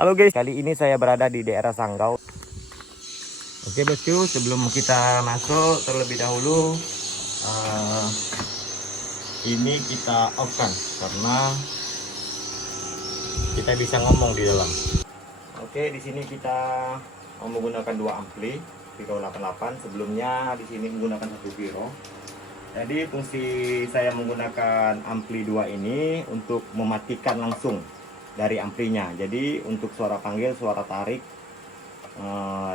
Halo guys, kali ini saya berada di daerah Sanggau. Oke bosku, sebelum kita masuk terlebih dahulu ini kita off kan karena kita bisa ngomong di dalam. Oke, di sini kita menggunakan dua ampli Viro 88. Sebelumnya di sini menggunakan satu Viro. Jadi fungsi saya menggunakan ampli 2 ini untuk mematikan langsung dari amplinya. Jadi untuk suara panggil, suara tarik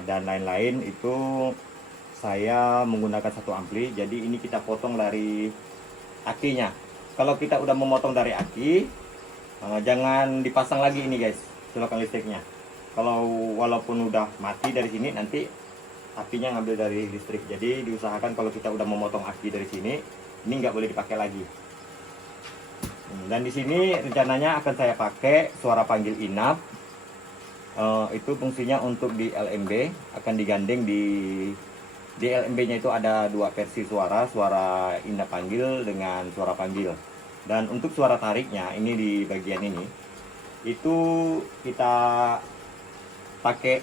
dan lain-lain itu saya menggunakan satu ampli. Jadi ini kita potong dari akinya. Kalau kita udah memotong dari aki, jangan dipasang lagi ini guys, colokan listriknya. Kalau walaupun udah mati dari sini, nanti akinya ngambil dari listrik. Jadi diusahakan kalau kita udah memotong aki dari sini, ini nggak boleh dipakai lagi. Dan di sini rencananya akan saya pakai suara panggil inap. Itu fungsinya untuk di LMB, akan digandeng di LMB-nya itu ada dua versi suara inap panggil dengan suara panggil. Dan untuk suara tariknya ini di bagian ini itu kita pakai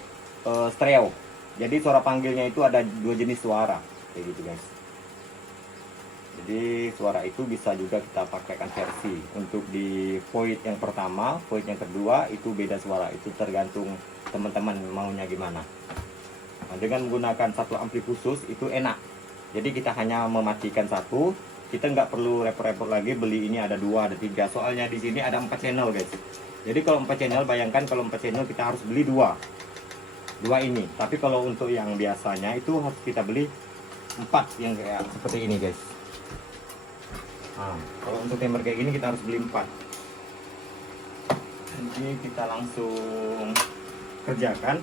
stereo. Jadi suara panggilnya itu ada dua jenis suara kayak gitu guys. Jadi suara itu bisa juga kita pakaikan versi. Untuk di void yang pertama, void yang kedua itu beda suara. Itu tergantung teman-teman maunya gimana. Nah, dengan menggunakan satu ampli khusus itu enak. Jadi kita hanya mematikan satu, kita nggak perlu repot-repot lagi beli ini ada dua, ada tiga. Soalnya di sini ada 4 channel guys. Jadi kalau 4 channel, bayangkan kalau 4 channel kita harus beli dua ini. Tapi kalau untuk yang biasanya itu harus kita beli 4 yang kayak seperti ini guys. Nah, kalau untuk timer kayak gini kita harus beli 4. Ini kita langsung kerjakan.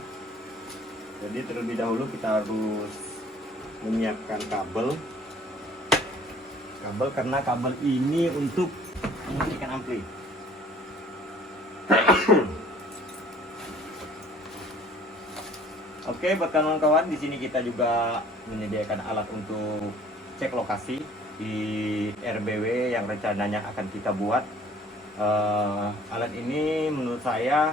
Jadi terlebih dahulu kita harus menyiapkan kabel karena kabel ini untuk mematikan ampli. Oke, buat kawan-kawan, di sini kita juga menyediakan alat untuk cek lokasi di RBW yang rencananya akan kita buat. Alat ini menurut saya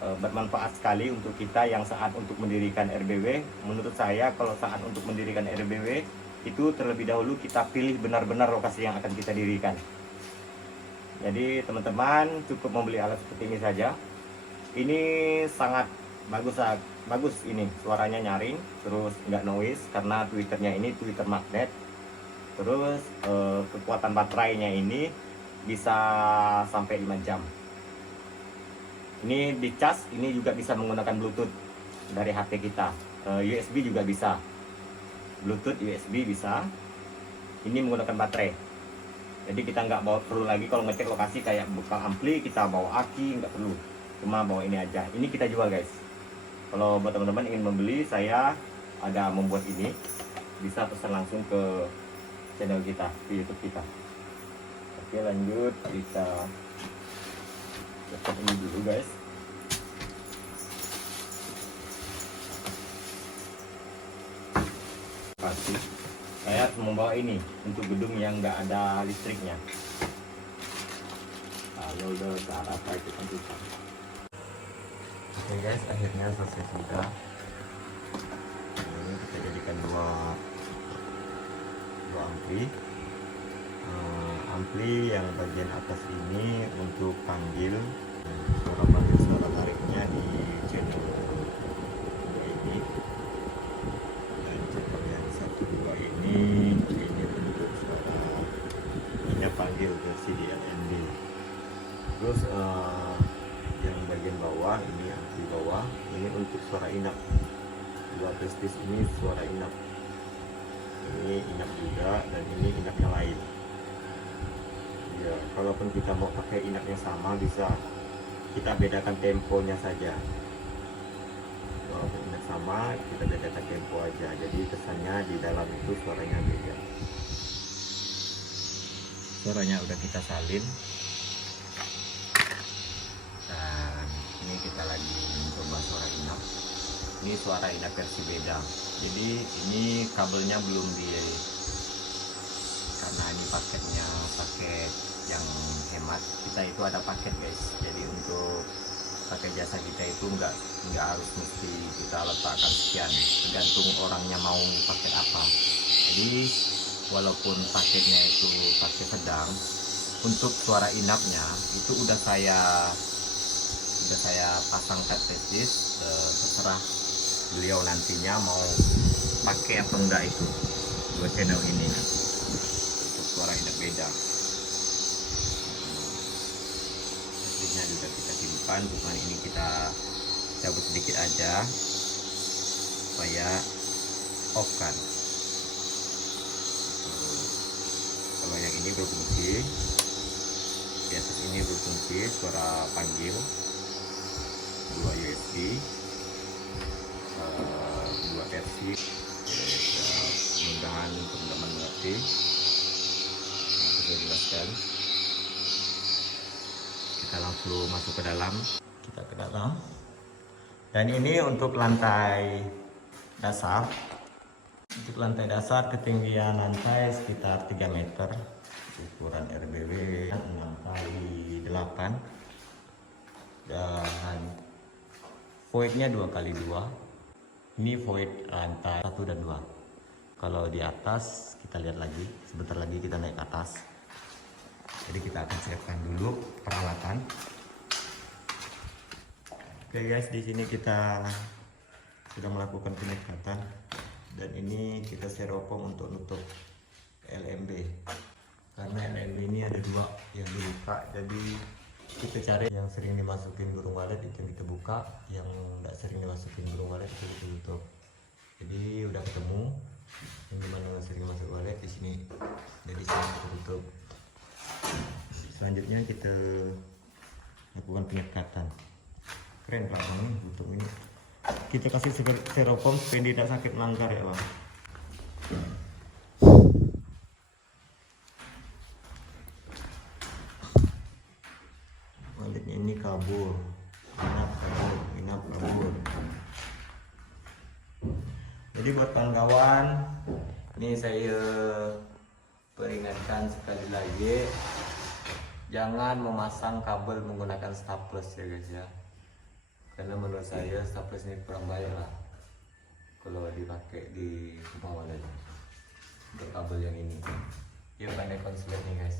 bermanfaat sekali untuk kita yang saat untuk mendirikan RBW. Menurut saya kalau saat untuk mendirikan RBW itu terlebih dahulu kita pilih benar-benar lokasi yang akan kita dirikan. Jadi teman-teman cukup membeli alat seperti ini saja. Ini sangat bagus ini, suaranya nyaring, terus nggak noise karena tweeternya ini tweeter magnet. Terus kekuatan baterainya ini bisa sampai 5 jam. Ini di cas, ini juga bisa menggunakan Bluetooth dari HP kita. USB juga bisa, Bluetooth USB bisa. Ini menggunakan baterai. Jadi kita nggak perlu lagi kalau ngecek lokasi kayak buka ampli kita bawa aki, nggak perlu. Cuma bawa ini aja. Ini kita jual guys. Kalau buat teman-teman ingin membeli, saya ada membuat ini, bisa pesan langsung ke channel kita di YouTube kita. Oke, lanjut kita ini dulu guys. Pasti saya harus membawa ini untuk gedung yang nggak ada listriknya. Kalau udah ke arah apa itu kan susah. Oke guys, akhirnya selesai sudah. Ini kita jadikan dua ampli. Ampli yang bagian atas ini untuk panggil, suara tariknya di channel ini. Dan channel yang 1, 2 ini untuk suara inap panggil versi di LND. Terus yang bagian bawah ini ampli bawah ini untuk suara inap. Dua prestis ini suara inap. Ini inap juga dan ini inap yang lain. Ya, kalaupun kita mau pakai inap yang sama bisa, kita bedakan temponya saja. Walaupun inap sama, kita bedakan tempo aja. Jadi kesannya di dalam itu suaranya beda. Suaranya udah kita salin. Dan ini kita lagi coba suara inap. Ini suara inap versi beda. Jadi ini kabelnya belum karena ini paketnya paket yang hemat. Kita itu ada paket guys. Jadi untuk pakai jasa kita itu nggak harus mesti kita letakkan sekian, tergantung orangnya mau paket apa. Jadi walaupun paketnya itu paket sedang, untuk suara inapnya itu udah saya pasang testis, terserah beliau nantinya mau pakai atau enggak itu dua channel ini untuk suara inap beda. Testisnya juga kita simpan, cuman ini kita cabut sedikit aja supaya off kan. Kalau yang ini berfungsi, di atas ini berfungsi suara panggil, 2 USB, 2 RC. Mudah-mudahan teman-teman mengerti. Nanti saya jelaskan. Kita langsung masuk ke dalam. Kita ke dalam. Dan ini untuk lantai dasar. Untuk lantai dasar ketinggian lantai sekitar 3 meter. Ukuran RBW 6x8. Dan voidnya 2x2. Ini void lantai 1 dan 2. Kalau di atas kita lihat lagi, sebentar lagi kita naik ke atas. Jadi kita akan siapkan dulu peralatan. Oke guys, di sini kita sudah melakukan penyekatan dan ini kita styrofoam untuk nutup LMB. Karena LMB ini ada 2 yang dibuka, jadi kita cari yang sering dimasukin burung walet itu yang kita buka, yang tidak sering dimasukin burung walet itu kita tutup. Jadi udah ketemu yang dimana yang sering masuk walet di sini, jadi sini kita tutup. Selanjutnya kita lakukan penyekatan. Keren Pak Bang, untuk ini kita kasih styrofoam supaya tidak sakit melanggar ya Bang. Waletnya ini kabur, inap kabur. Jadi buat kawan-kawan, ini saya peringatkan sekali lagi, jangan memasang kabel menggunakan staples ya guys ya. Karena menurut saya staples ini kurang baik lah kalau dipakai di rumah walet. Untuk kabel yang ini, dia pakai konslet nih guys.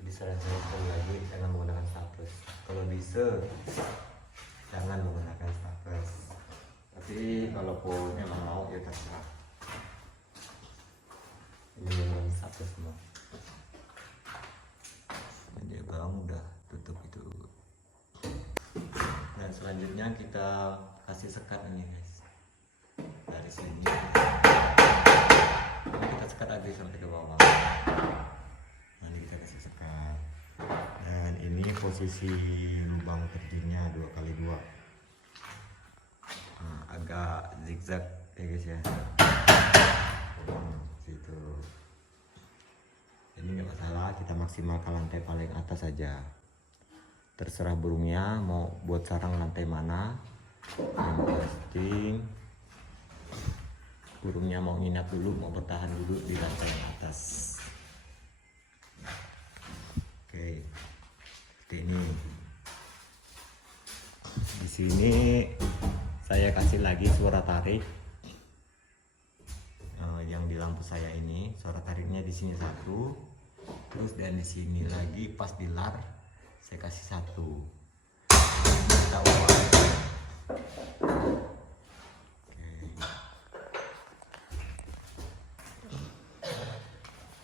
Jadi saran saya sekali lagi, jangan menggunakan staples. Kalau bisa, jangan menggunakan staples. Tapi kalaupun emang mau ya terserah. Ini memang staples semua. Jadi bang udah tutup itu. Dan selanjutnya kita kasih sekat ini guys. Dari sini kita sekat habis sampai ke bawah. Nanti kita kasih sekat. Dan ini posisi lubang terjunnya 2x2. Nah, agak zigzag ya guys ya. Situ. Ini nggak masalah, kita maksimalkan lantai paling atas saja. Terserah burungnya mau buat sarang lantai mana. Yang pasti burungnya mau nginap dulu, mau bertahan dulu di lantai yang atas. Oke, seperti ini. Di sini saya kasih lagi suara tarik. Yang di lampu saya ini suara tariknya di sini 1, terus dan di sini lagi pas di lar saya kasih 1. Kita ubah.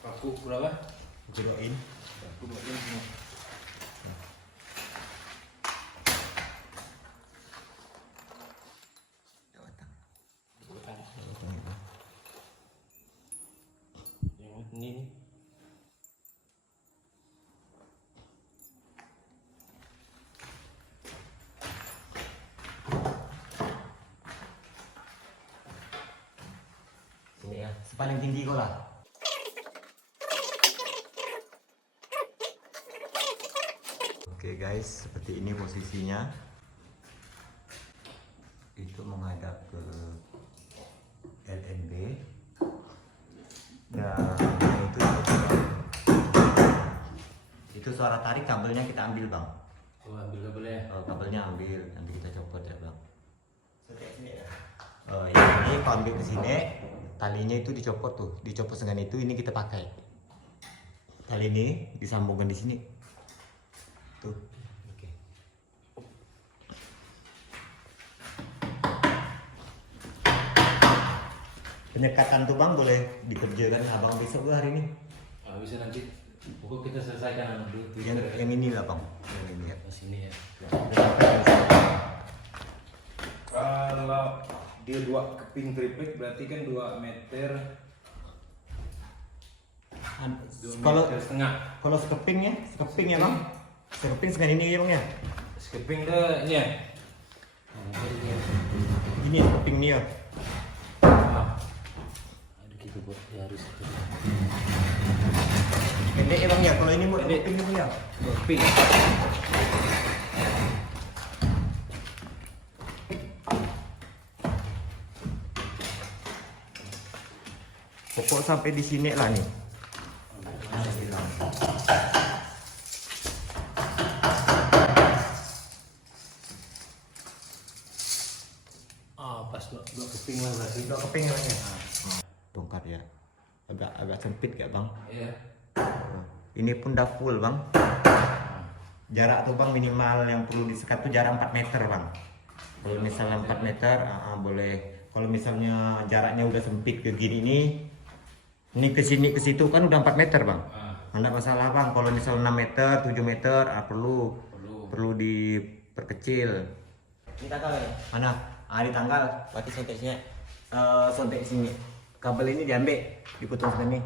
Paku berapa? Jeroin. Paku berapa semua? Ini ya, sepaling tinggi kau lah. Oke guys, seperti ini posisinya. Itu menghadap ke LNB. Dan itu suara tarik kabelnya kita ambil bang. Oh, ambil kabelnya. Kabelnya ambil, nanti kita copot ya bang. Ini kalau ambil ke sini, talinya itu dicopot tuh, dicopot dengan itu, ini kita pakai. Tali ini disambungkan di sini. Tuh. Oke. Penyekatan tuh bang boleh dikerjakan abang besok ke hari ini. Bisa nanti. Pokok kita selesaikan dulu. Yang ini lah bang. Yang ini ya. Pas ini ya. Kalau dia 2 keping triplet berarti kan 2 meter. 2 Kalau meter setengah. kalau sekeping ya bang. Sekeping segini ini ya bang ya. Keping deh ini ya. Ini ya sekeping ini ya. Ada gitu buat ya harus itu. Pendek ya bang ya. Kalau ini buat Pendek. sekeping ya bang ya. 2 keping. Pokok sampai di sini lah nih. Pas 2 keping lah berarti. Itu keping ya bang ya. Bongkar ya. Agak sempit ya bang. Iya. Ini pun udah full bang. Jarak tuh bang minimal yang perlu disekat tuh jarak 4 meter bang. Kalau misalnya 4 meter boleh. Kalau misalnya jaraknya udah sempit ke gini ini ke sini ke situ kan udah 4 meter bang. Nggak masalah bang. Kalau misalnya 6 meter 7 meter perlu diperkecil. Ini tanggal ya? Mana? Di tanggal. Berarti sonteknya Sontek sini. Kabel ini diambil, dipotong segini.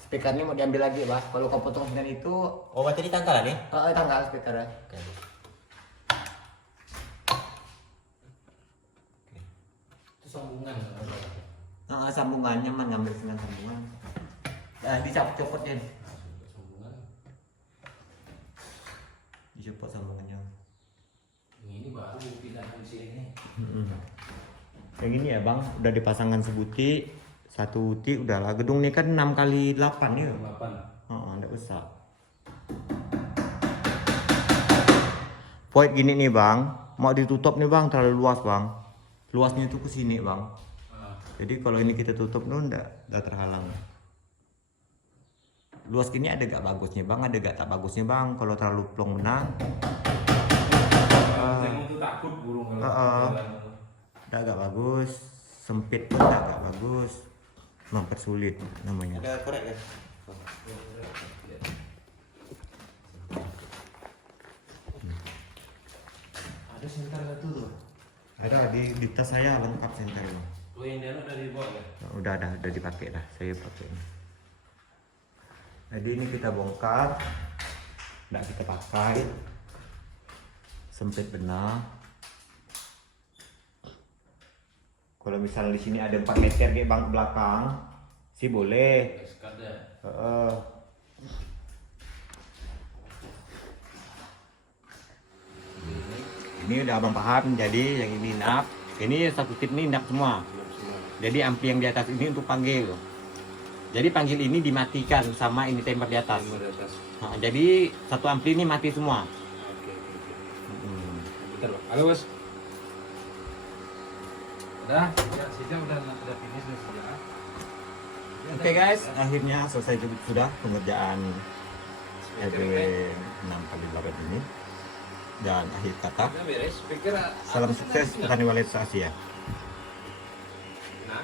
Speakernya mau diambil lagi, Bah. Kalau kau potong segini itu, oh berarti di tanggal nih? tanggal speakernya. Oke. Itu sambungan. Sambungannya mah ngambil dengan sambungan. Dicopotnya. Sambungan. Dicopot sambungannya. Ini baru pindah di sini. Yang ini ya, Bang, udah dipasangkan sebuti, satu uti udahlah. Gedung ini kan 6 kali 8 ya. 8. Enggak usah. Void gini nih, Bang. Mau ditutup nih, Bang, terlalu luas, Bang. Luasnya itu ke sini, Bang. Jadi kalau ini kita tutup tuh udah terhalang. Luas gini ada gak bagusnya, Bang? Ada gak tak bagusnya, Bang? Kalau terlalu plong benang. Saya tuh takut burung kalau jalan. Udah agak bagus. Sempit pun agak bagus. Mempersulit namanya. Udah korek kan? Ada senter satu tuh. Ada di tas saya lengkap senter, Bang. Oh yang dia udah dibuat ya? Udah dipakai dah, saya pakai. Jadi ini kita bongkar, nggak kita pakai, sempit benar. Kalau misalnya di sini ada 4 meter kayak bang belakang, sih boleh. Sekat dah. Ini udah abang paham, jadi yang ini nap, ini satu tip ini nap semua. Jadi ampli yang di atas ini untuk panggil. Jadi panggil ini dimatikan sama ini tembak di atas. Nah, jadi satu ampli ini mati semua. Bentar, Bang. Halo, Bos. Udah, ya, sejam udah finish nih sejam. Oke guys, akhirnya selesai sudah pengerjaan RW 6 kali 8 ini. Dan akhir kata, Udah beres, pikir salam sukses petani walet se-Asia. nah